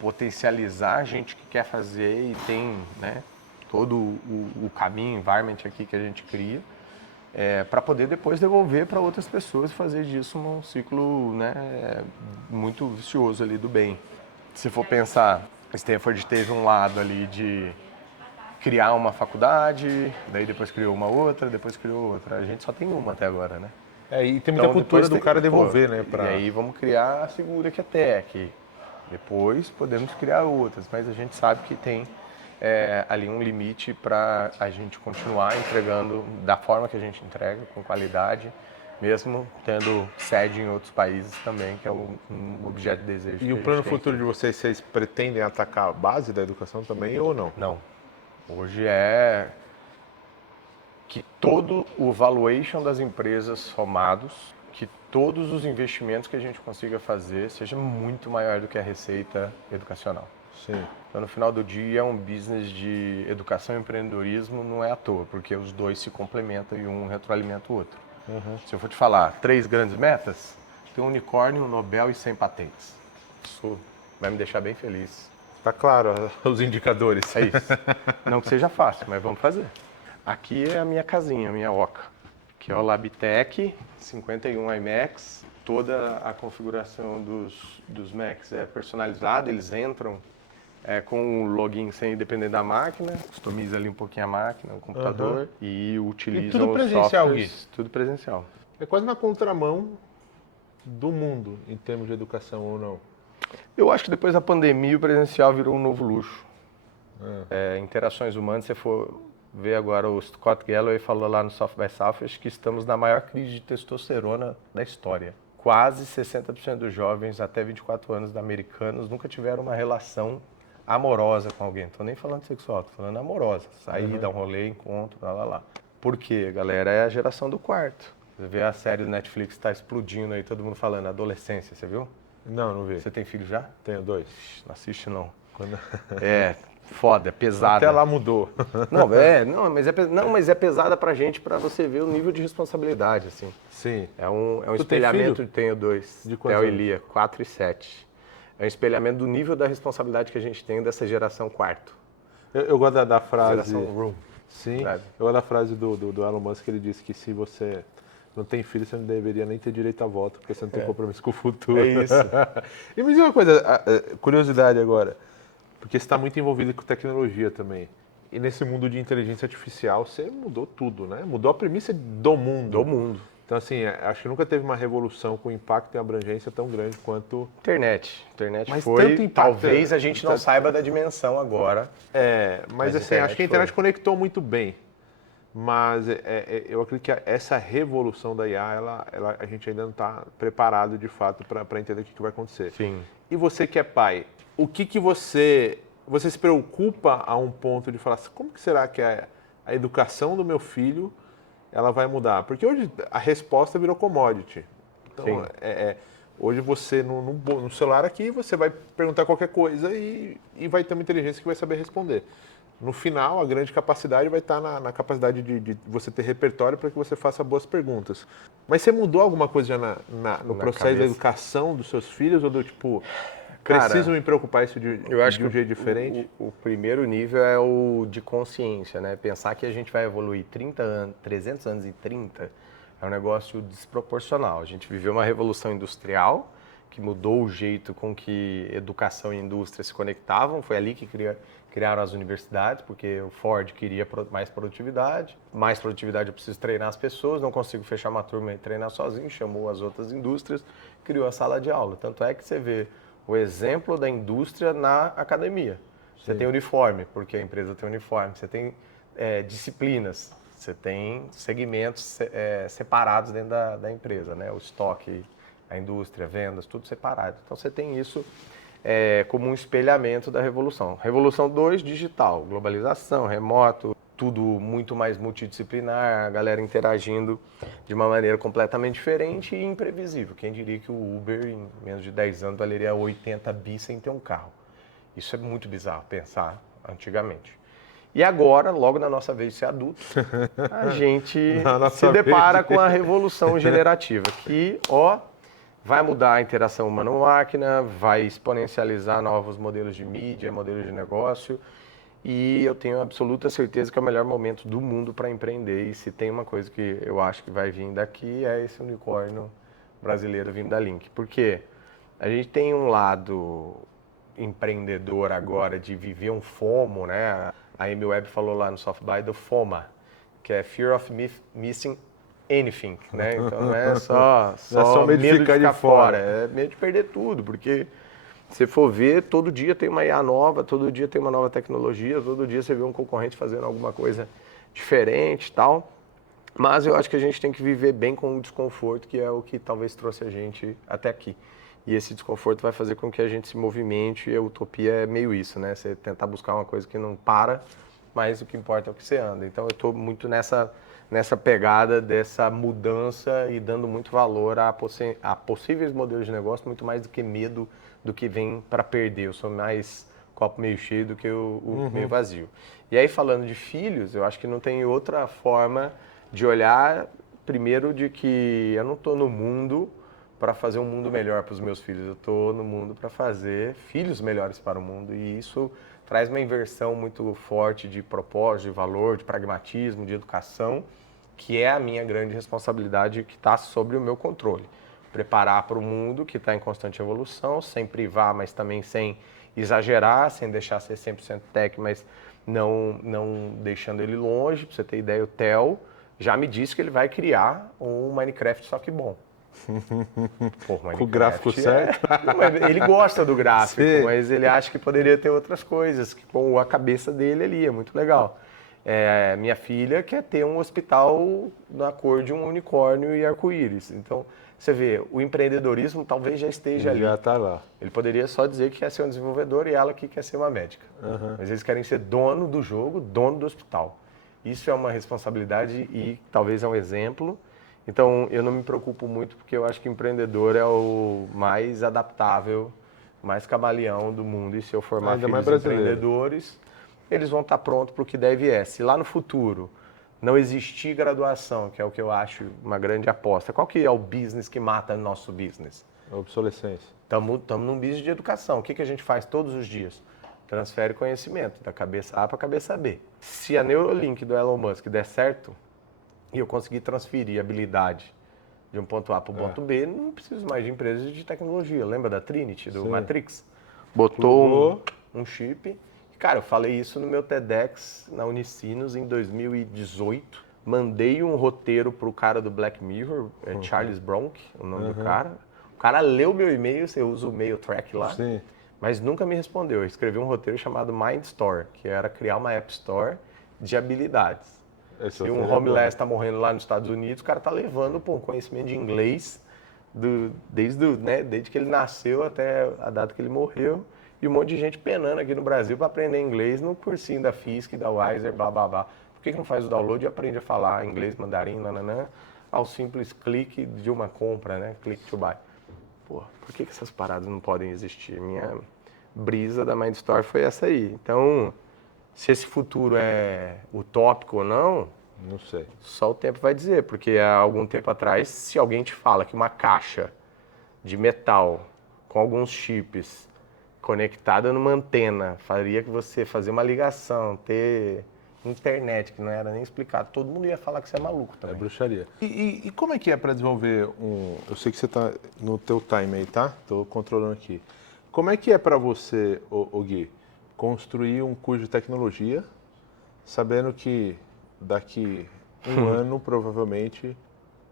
potencializar a gente que quer fazer e tem, né, todo o caminho, environment aqui que a gente cria, para poder depois devolver para outras pessoas e fazer disso um ciclo, né, muito vicioso ali do bem. Se for pensar, Stanford teve um lado ali de criar uma faculdade, daí depois criou uma outra, depois criou outra. A gente só tem uma até agora, né? E tem muita cultura do cara devolver, né? E aí vamos criar a Segura que é Tech. Depois podemos criar outras, mas a gente sabe que tem ali um limite para a gente continuar entregando da forma que a gente entrega, com qualidade, mesmo tendo sede em outros países também, que é um objeto de desejo. E o plano futuro de vocês pretendem atacar a base da educação também ou não? Não. Hoje é que todo o valuation das empresas somados, que todos os investimentos que a gente consiga fazer seja muito maior do que a receita educacional. Sim. Então, no final do dia, um business de educação e empreendedorismo não é à toa, porque os dois se complementam e um retroalimenta o outro. Se eu for te falar 3 grandes metas, tem um unicórnio, um Nobel e 100 patentes. Isso vai me deixar bem feliz. Tá claro os indicadores. É isso. Não que seja fácil, mas vamos fazer. Aqui é a minha casinha, a minha oca. Aqui é o Labtec 51 iMacs. Toda a configuração dos Macs é personalizada, eles entram com o login sem depender da máquina, customiza ali um pouquinho a máquina, o computador e utilizam tudo os presencial, softwares. Tudo presencial. É quase na contramão do mundo em termos de educação ou não? Eu acho que depois da pandemia o presencial virou um novo luxo. Interações humanas, se você for ver agora, o Scott Galloway falou lá no South by Southwest que estamos na maior crise de testosterona da história. Quase 60% dos jovens até 24 anos americanos nunca tiveram uma relação amorosa com alguém. Não tô nem falando sexual, tô falando amorosa. Sair, dar um rolê, encontro, lá. Por quê, galera? É a geração do quarto. Você vê a série do Netflix que tá explodindo aí, todo mundo falando, adolescência, você viu? Não vi. Você tem filho já? Tenho 2. Não assiste não. Foda, é pesada. Até lá mudou. Mas é pesada pra gente, pra você ver o nível de responsabilidade, assim. Sim. É um Tu tem espelhamento, filho? tenho 2. De quantos Theo e anos? Lia, 4 e 7. É um espelhamento do nível da responsabilidade que a gente tem dessa geração quarto. Eu gosto da frase... Geração room. Sim, Sabe? eu gosto da frase do Elon Musk, ele disse que se você não tem filho, você não deveria nem ter direito a voto, porque você não tem compromisso com o futuro. É isso. E me diz uma coisa, curiosidade agora, porque você está muito envolvido com tecnologia também. E nesse mundo de inteligência artificial, você mudou tudo, né? Mudou a premissa do mundo. Do mundo. Então, assim, acho que nunca teve uma revolução com impacto e abrangência tão grande quanto... Internet Mas foi, tanto impacto, talvez a gente não saiba da dimensão agora. Mas assim, internet acho que a internet conectou muito bem. Mas eu acredito que essa revolução da IA, a gente ainda não está preparado de fato para entender o que vai acontecer. Sim. E você que é pai, o que você se preocupa a um ponto de falar assim, como que será que a educação do meu filho ela vai mudar? Porque hoje a resposta virou commodity. Então, Sim. hoje você, no celular aqui, você vai perguntar qualquer coisa e vai ter uma inteligência que vai saber responder. No final, a grande capacidade vai estar na capacidade de você ter repertório para que você faça boas perguntas. Mas você mudou alguma coisa já no processo cabeça. da educação dos seus filhos? Ou do tipo, Cara, preciso me preocupar isso de um jeito diferente? O primeiro nível é o de consciência, né? Pensar que a gente vai evoluir 300 anos em 30 é um negócio desproporcional. A gente viveu uma revolução industrial que mudou o jeito com que educação e indústria se conectavam. Foi ali que criaram as universidades, porque o Ford queria mais produtividade. Mais produtividade, eu preciso treinar as pessoas, não consigo fechar uma turma e treinar sozinho, chamou as outras indústrias, criou a sala de aula. Tanto é que você vê o exemplo da indústria na academia. Você tem uniforme, porque a empresa tem uniforme. Você tem disciplinas, você tem segmentos separados dentro da empresa, né? O estoque, a indústria, vendas, tudo separado. Então você tem isso como um espelhamento da revolução. Revolução 2, digital, globalização, remoto, tudo muito mais multidisciplinar, a galera interagindo de uma maneira completamente diferente e imprevisível. Quem diria que o Uber, em menos de 10 anos, valeria 80 bi sem ter um carro? Isso é muito bizarro pensar antigamente. E agora, logo na nossa vez de ser adulto, a gente se depara com a revolução generativa, que, vai mudar a interação humano-máquina, vai exponencializar novos modelos de mídia, modelos de negócio, e eu tenho absoluta certeza que é o melhor momento do mundo para empreender. E se tem uma coisa que eu acho que vai vir daqui, é esse unicórnio brasileiro vindo da Link. Porque a gente tem um lado empreendedor agora de viver um FOMO, né? A Amy Webb falou lá no South by do FOMA, que é Fear of Missing Anything, né? Então não é só medo de ficar fora, é medo de perder tudo, porque se for ver, todo dia tem uma IA nova, todo dia tem uma nova tecnologia, todo dia você vê um concorrente fazendo alguma coisa diferente e tal. Mas eu acho que a gente tem que viver bem com o desconforto, que é o que talvez trouxe a gente até aqui. E esse desconforto vai fazer com que a gente se movimente, e a utopia é meio isso, né? Você tentar buscar uma coisa que não para, mas o que importa é o que você anda. Então eu estou muito nessa pegada dessa mudança e dando muito valor a possíveis modelos de negócio, muito mais do que medo do que vem para perder. Eu sou mais copo meio cheio do que o meio vazio. E aí, falando de filhos, eu acho que não tem outra forma de olhar, primeiro, de que eu não estou no mundo para fazer um mundo melhor para os meus filhos. Eu estou no mundo para fazer filhos melhores para o mundo. E isso traz uma inversão muito forte de propósito, de valor, de pragmatismo, de educação, que é a minha grande responsabilidade que está sobre o meu controle. Preparar para o mundo que está em constante evolução, sem privar, mas também sem exagerar, sem deixar ser 100% tech, mas não deixando ele longe. Para você ter ideia, o Theo já me disse que ele vai criar um Minecraft só que bom. Pô, Com o gráfico certo? Não, mas ele gosta do gráfico, Sim. mas ele acha que poderia ter outras coisas, que com a cabeça dele ali, é muito legal. Minha filha quer ter um hospital na cor de um unicórnio e arco-íris. Então, você vê, o empreendedorismo talvez já esteja ali. Já está lá. Ele poderia só dizer que quer ser um desenvolvedor e ela que quer ser uma médica. Mas eles querem ser dono do jogo, dono do hospital. Isso é uma responsabilidade e talvez é um exemplo. Então, eu não me preocupo muito porque eu acho que o empreendedor é o mais adaptável, mais camaleão do mundo. E se eu formar Ainda mais filhos brasileiro. empreendedores, eles vão estar prontos para o que deve é. Se lá no futuro não existir graduação, que é o que eu acho uma grande aposta, qual que é o business que mata nosso business? Obsolescência. Estamos num business de educação. O que a gente faz todos os dias? Transfere conhecimento da cabeça A para a cabeça B. Se a Neuralink do Elon Musk der certo e eu conseguir transferir habilidade de um ponto A para o ponto B, não preciso mais de empresas de tecnologia. Lembra da Trinity, do Sim. Matrix? Botou um chip. Cara, eu falei isso no meu TEDx na Unicinos em 2018. Mandei um roteiro pro cara do Black Mirror, Charles Bronk, o nome do cara. O cara leu meu e-mail, você usa o mail track lá, Sim. mas nunca me respondeu. Eu escrevi um roteiro chamado Mind Store, que era criar uma App Store de habilidades. Esse Se um roteiro é homeless está morrendo lá nos Estados Unidos, o cara tá levando um conhecimento de inglês desde que ele nasceu até a data que ele morreu. E um monte de gente penando aqui no Brasil para aprender inglês no cursinho da Fisk, da Wiser, blá blá blá. Por que não faz o download e aprende a falar inglês, mandarim, nananã, ao simples clique de uma compra, né? Click to buy. Pô, por que essas paradas não podem existir? Minha brisa da Mind Store foi essa aí. Então, se esse futuro é utópico ou não, Não sei. só o tempo vai dizer, porque há algum tempo atrás, se alguém te fala que uma caixa de metal com alguns chips conectada numa antena faria que você fazer uma ligação, ter internet, que não era nem explicado, todo mundo ia falar que você é maluco É também. bruxaria. E como é que é para desenvolver um... Eu sei que você está no teu time aí, tá? Estou controlando aqui. Como é que é para você, ô Gui, construir um curso de tecnologia, sabendo que daqui um ano, provavelmente,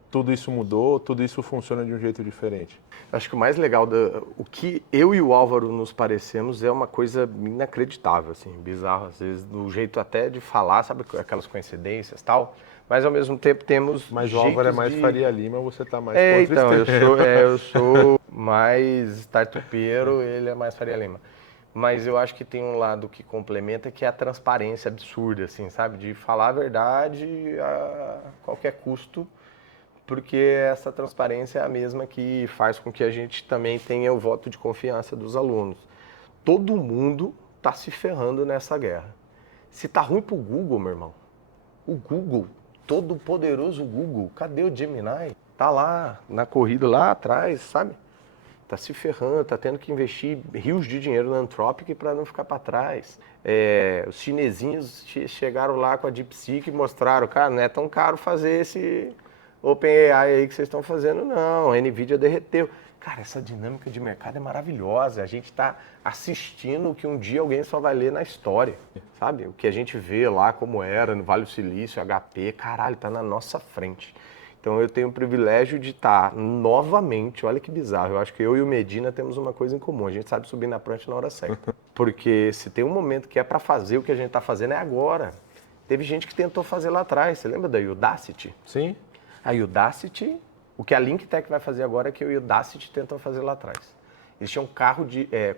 tudo isso mudou, tudo isso funciona de um jeito diferente? Acho que o mais legal, o que eu e o Álvaro nos parecemos é uma coisa inacreditável, assim, bizarro, às vezes, do jeito até de falar, sabe, aquelas coincidências e tal, mas ao mesmo tempo temos Mas o Álvaro é mais de... Faria Lima, você tá mais então, contra eu sou mais startupeiro, ele é mais Faria Lima. Mas eu acho que tem um lado que complementa, que é a transparência absurda, assim, sabe? De falar a verdade a qualquer custo, porque essa transparência é a mesma que faz com que a gente também tenha o voto de confiança dos alunos. Todo mundo está se ferrando nessa guerra. Se tá ruim pro Google, meu irmão, o Google, todo poderoso Google, cadê o Gemini? Tá lá, na corrida lá atrás, sabe? Tá se ferrando, tá tendo que investir rios de dinheiro na Anthropic para não ficar para trás. Os chinesinhos chegaram lá com a DeepSeek e mostraram, cara, não é tão caro fazer esse OpenAI aí que vocês estão fazendo, não. A NVIDIA derreteu. Cara, essa dinâmica de mercado é maravilhosa. A gente está assistindo o que um dia alguém só vai ler na história, sabe? O que a gente vê lá como era no Vale do Silício, HP, caralho, tá na nossa frente. Então eu tenho o privilégio de estar novamente, olha que bizarro, eu acho que eu e o Medina temos uma coisa em comum, a gente sabe subir na prancha na hora certa. Porque se tem um momento que é para fazer o que a gente está fazendo é agora. Teve gente que tentou fazer lá atrás, você lembra da Udacity? Sim. A Udacity, o que a LinkTech vai fazer agora é que o Udacity tentou fazer lá atrás. Eles tinham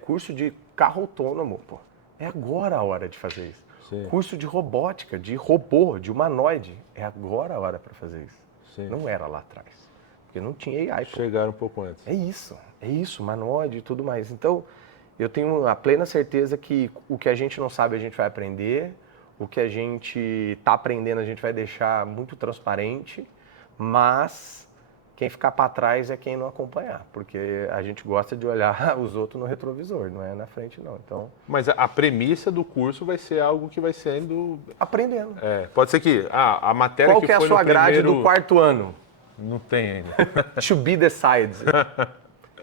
curso de carro autônomo, pô. É agora a hora de fazer isso. Sim. Curso de robótica, de robô, de humanoide. É agora a hora para fazer isso. Sim. Não era lá atrás. Porque não tinha AI. Pô. Chegaram um pouco antes. É isso, humanoide e tudo mais. Então, eu tenho a plena certeza que o que a gente não sabe a gente vai aprender, o que a gente está aprendendo a gente vai deixar muito transparente, mas Quem ficar para trás é quem não acompanhar, porque a gente gosta de olhar os outros no retrovisor, não é na frente não. Então, Mas a premissa do curso vai ser algo que vai sendo... aprendendo. pode ser que a matéria Qual que que é a foi sua no grade primeiro... do quarto ano? Não tem ainda. To be decided.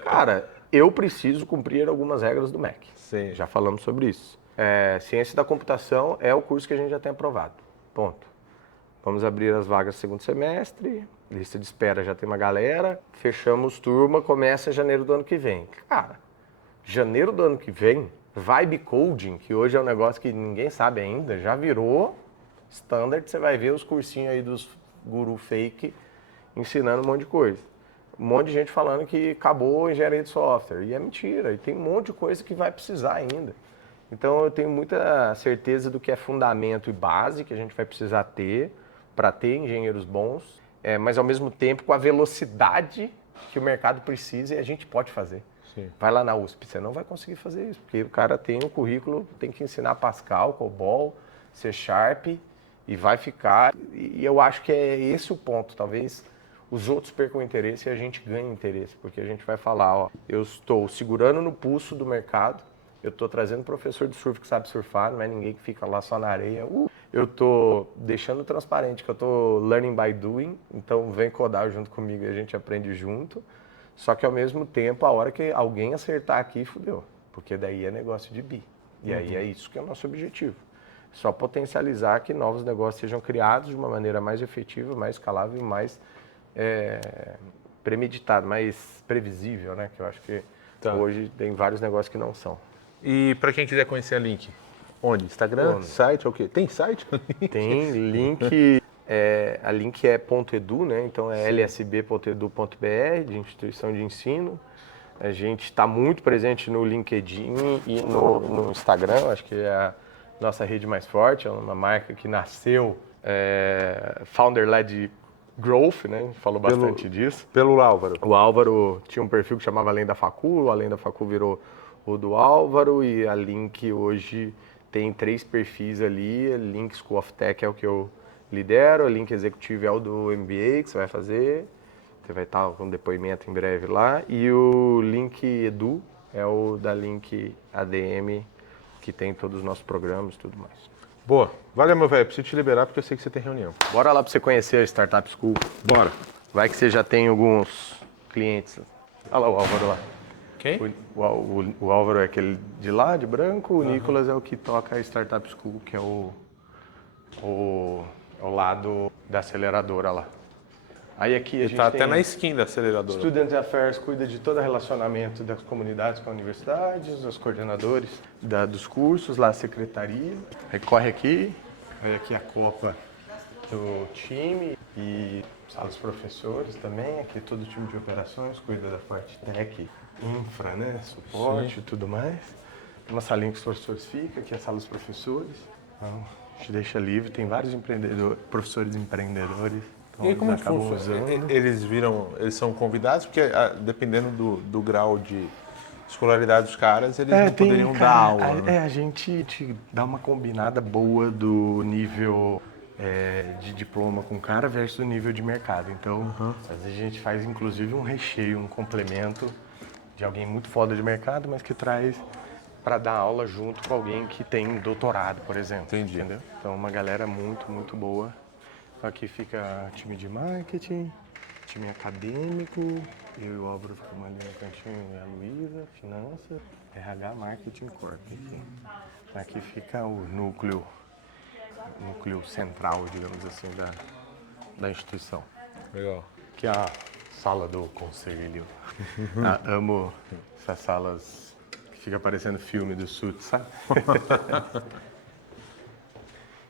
Cara, eu preciso cumprir algumas regras do MEC. Sim. Já falamos sobre isso. Ciência da computação é o curso que a gente já tem aprovado. Ponto. Vamos abrir as vagas do segundo semestre, lista de espera já tem uma galera, fechamos turma, começa em janeiro do ano que vem. Cara, janeiro do ano que vem, Vibe Coding, que hoje é um negócio que ninguém sabe ainda, já virou standard, você vai ver os cursinhos aí dos guru fake ensinando um monte de coisa. Um monte de gente falando que acabou a engenharia de software, e é mentira, e tem um monte de coisa que vai precisar ainda. Então eu tenho muita certeza do que é fundamento e base que a gente vai precisar ter para ter engenheiros bons, mas ao mesmo tempo com a velocidade que o mercado precisa e a gente pode fazer. Sim. Vai lá na USP, você não vai conseguir fazer isso, porque o cara tem um currículo, tem que ensinar Pascal, COBOL, C Sharp e vai ficar. E eu acho que é esse o ponto, talvez os outros percam interesse e a gente ganhe interesse, porque a gente vai falar, ó, eu estou segurando no pulso do mercado, eu estou trazendo professor de surf que sabe surfar, não é ninguém que fica lá só na areia. Eu estou deixando transparente que eu estou learning by doing, então vem codar junto comigo e a gente aprende junto. Só que ao mesmo tempo, a hora que alguém acertar aqui, fudeu. Porque daí é negócio de bi. E aí é isso que é o nosso objetivo. Só potencializar que novos negócios sejam criados de uma maneira mais efetiva, mais escalável e mais premeditada, mais previsível, né? Que eu acho que hoje tem vários negócios que não são. E para quem quiser conhecer a Link, onde? Instagram? Site? É o quê? Tem site? Tem link, a Link é .edu, né? Então é lsb.edu.br, de instituição de ensino. A gente está muito presente no LinkedIn e no Instagram, acho que é a nossa rede mais forte, é uma marca que nasceu founder-led growth, né? Falou bastante disso. Pelo Álvaro. O Álvaro tinha um perfil que chamava Além da Facu, o Além da Facu virou o do Álvaro e a Link hoje tem 3 perfis ali. A Link School of Tech é o que eu lidero, a Link Executive é o do MBA que você vai fazer, você vai estar com depoimento em breve lá, e o Link Edu é o da Link ADM, que tem todos os nossos programas e tudo mais. Boa. Valeu, meu velho. Preciso te liberar porque eu sei que você tem reunião. Bora lá para você conhecer a Startup School. Bora. Vai que você já tem alguns clientes. Olha lá o Álvaro lá. Quem? O Álvaro é aquele de lá, de branco, o Nicolas é o que toca a Startup School, que é o lado da aceleradora lá. Aí aqui a gente Tá tem até na skin da aceleradora. Student Affairs, cuida de todo o relacionamento das comunidades com a universidades, os coordenadores dos cursos, lá a secretaria. Aí corre aqui a copa do time e sala dos professores também, aqui todo o time de operações cuida da parte tech, infra, né, suporte e tudo mais. Tem uma salinha que os professores ficam, aqui é a sala dos professores. Então, a gente deixa livre, tem vários professores empreendedores. Então, E aí, como eles acabam funciona? usando. Eles são convidados? Porque dependendo do grau de escolaridade dos caras, eles não poderiam dar aula. Né? A gente te dá uma combinada boa do nível de diploma com o cara versus o nível de mercado. Então, às vezes a gente faz inclusive um recheio, um complemento de alguém muito foda de mercado, mas que traz para dar aula junto com alguém que tem doutorado, por exemplo. Entendi. Entendeu? Então, uma galera muito, muito boa. Aqui fica time de marketing, time acadêmico, eu e o Álvaro ficamos ali no cantinho, e a Luísa, finanças, RH, marketing, corp. Aqui fica o núcleo central, digamos assim, da instituição. Legal. Que é a sala do conselho. Amo essas salas que fica parecendo filme do Suits, sabe?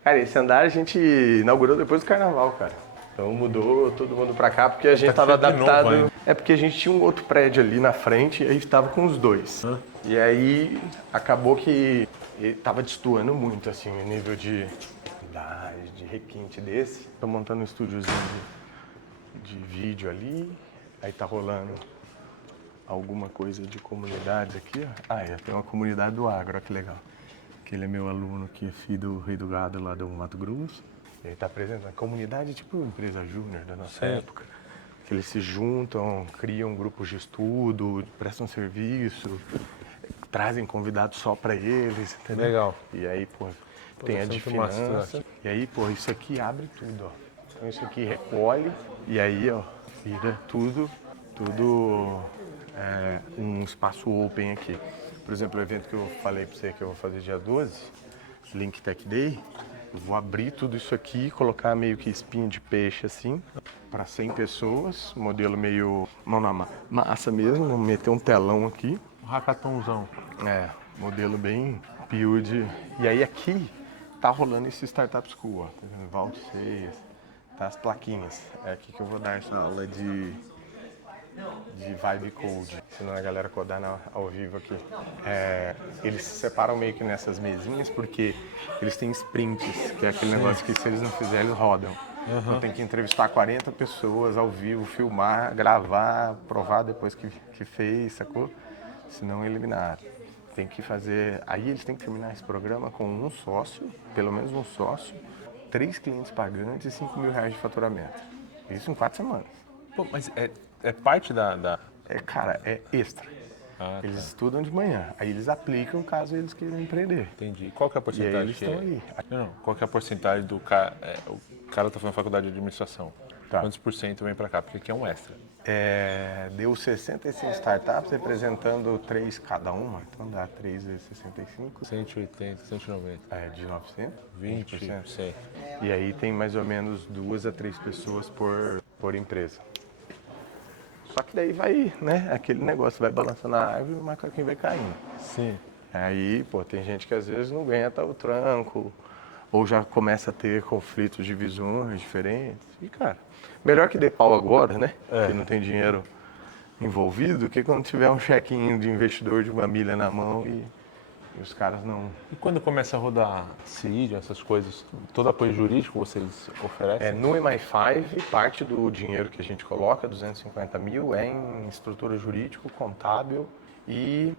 Cara, esse andar a gente inaugurou depois do carnaval, cara. Então mudou todo mundo pra cá porque a gente tava adaptado. Novo, Porque a gente tinha um outro prédio ali na frente e aí tava com os dois. E aí acabou que ele tava destoando muito, assim, o nível de requinte desse. Tô montando um estúdiozinho de vídeo ali. Aí tá rolando alguma coisa de comunidades aqui, ó. Tem uma comunidade do agro, ó, que legal. Que ele é meu aluno que é filho do Rei do Gado lá do Mato Grosso. Ele está apresentando a comunidade, tipo empresa júnior da nossa época. que eles se juntam, criam grupos de estudo, prestam serviço, trazem convidados só para eles, entendeu? Legal. E aí, pô, tem a de finanças. E aí, pô, isso aqui abre tudo, ó. Então isso aqui recolhe e aí, ó, vira tudo um espaço open aqui. Por exemplo, o evento que eu falei para você que eu vou fazer dia 12, Link Tech Day, eu vou abrir tudo isso aqui, colocar meio que espinho de peixe assim, para 100 pessoas, modelo meio mão na massa mesmo, vou meter um telão aqui. Um hackathonzão. Modelo bem build. E aí aqui tá rolando esse Startup School, ó, tá vendo? Vault 6, tá as plaquinhas. É aqui que eu vou dar essa aula de Vibe Code, ensinando a galera a codar ao vivo aqui. Eles se separam meio que nessas mesinhas porque eles têm sprints, que é aquele negócio que se eles não fizerem, eles rodam. Então tem que entrevistar 40 pessoas ao vivo, filmar, gravar, provar depois que fez, sacou? Senão é eliminado. Tem que fazer... Aí eles têm que terminar esse programa com um sócio, pelo menos um sócio, 3 clientes pagantes e R$5.000 de faturamento. Isso em 4 semanas. Pô, mas é parte da... Cara, é extra. Eles estudam de manhã, aí eles aplicam caso eles queiram empreender. Entendi. Qual que é a E porcentagem? aí eles estão aí. Não, qual que é a porcentagem do cara... o cara tá fazendo faculdade de administração. Tá. Quantos por cento vem pra cá? Porque aqui é um extra. Deu 65 startups representando 3 cada uma, então dá 3 vezes 65. 180, 190. De 900? 20%. E aí tem mais ou menos 2 a 3 pessoas por empresa. Só que daí vai, né, aquele negócio, vai balançando a árvore e o macaquinho vai caindo. Sim. Aí, pô, tem gente que às vezes não ganha tal tranco, ou já começa a ter conflitos de visões diferentes. E, cara, melhor que dê pau agora, né? Que não tem dinheiro envolvido, que quando tiver um chequinho de investidor de 1 milha na mão e os caras não... E quando começa a rodar CID, essas coisas, todo apoio jurídico vocês oferecem? No MI5, parte do dinheiro que a gente coloca, 250 mil, é em estrutura jurídico, contábil e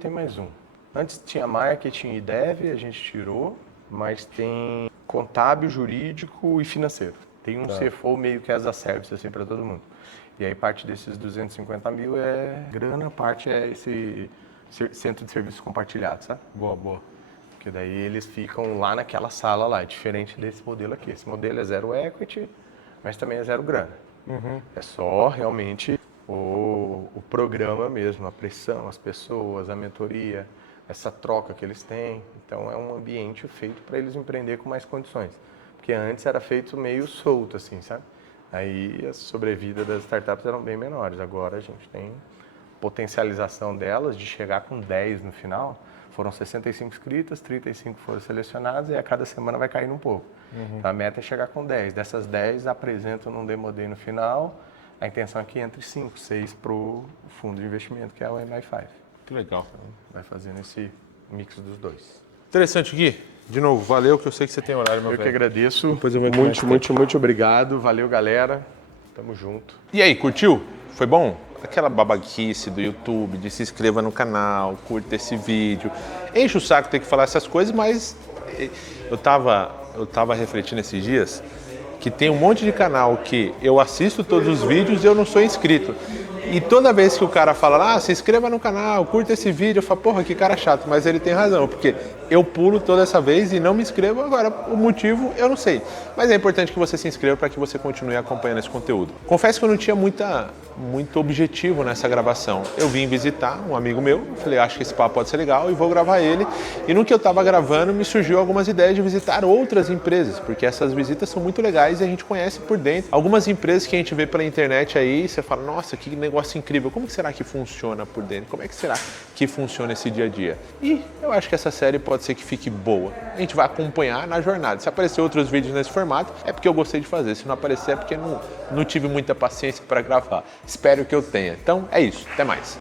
tem mais um. Antes tinha marketing e dev, a gente tirou, mas tem contábil, jurídico e financeiro. Tem um CFO meio que as a service assim para todo mundo. E aí parte desses 250 mil é grana, parte é esse centro de serviços compartilhados, sabe? Boa. Porque daí eles ficam lá naquela sala lá, diferente desse modelo aqui. Esse modelo é 0 equity, mas também é 0 grana. É só realmente o programa mesmo, a pressão, as pessoas, a mentoria, essa troca que eles têm. Então é um ambiente feito para eles empreender com mais condições. Porque antes era feito meio solto, assim, sabe? Aí a sobrevida das startups eram bem menores. Agora a gente tem potencialização delas de chegar com 10 no final. Foram 65 inscritas, 35 foram selecionadas e a cada semana vai caindo um pouco. Então a meta é chegar com 10. Dessas 10 apresentam num Demo Day no final. A intenção é que entre 5, 6 para o fundo de investimento, que é o MI5. Que legal. Então, vai fazendo esse mix dos dois. Interessante, Gui. De novo, valeu, que eu sei que você tem horário, meu Eu velho. que agradeço. Depois eu venho Muito obrigado. Valeu, galera. Tamo junto. E aí, curtiu? Foi bom? Aquela babaquice do YouTube, de se inscreva no canal, curta esse vídeo. Enche o saco ter que falar essas coisas, mas eu tava refletindo esses dias que tem um monte de canal que eu assisto todos os vídeos e eu não sou inscrito. E toda vez que o cara fala, se inscreva no canal, curta esse vídeo, eu falo, porra, que cara chato, mas ele tem razão, porque eu pulo toda essa vez e não me inscrevo, agora o motivo eu não sei. Mas é importante que você se inscreva para que você continue acompanhando esse conteúdo. Confesso que eu não tinha muito objetivo nessa gravação. Eu vim visitar um amigo meu, falei, acho que esse papo pode ser legal e vou gravar ele. E no que eu estava gravando, me surgiu algumas ideias de visitar outras empresas, porque essas visitas são muito legais e a gente conhece por dentro. Algumas empresas que a gente vê pela internet aí, você fala, nossa, que negócio incrível, como que será que funciona por dentro? Como é que será que funciona esse dia a dia? E eu acho que essa série pode ser que fique boa. A gente vai acompanhar na jornada. Se aparecer outros vídeos nesse formato, é porque eu gostei de fazer. Se não aparecer, é porque não tive muita paciência para gravar. Espero que eu tenha. Então, é isso. Até mais.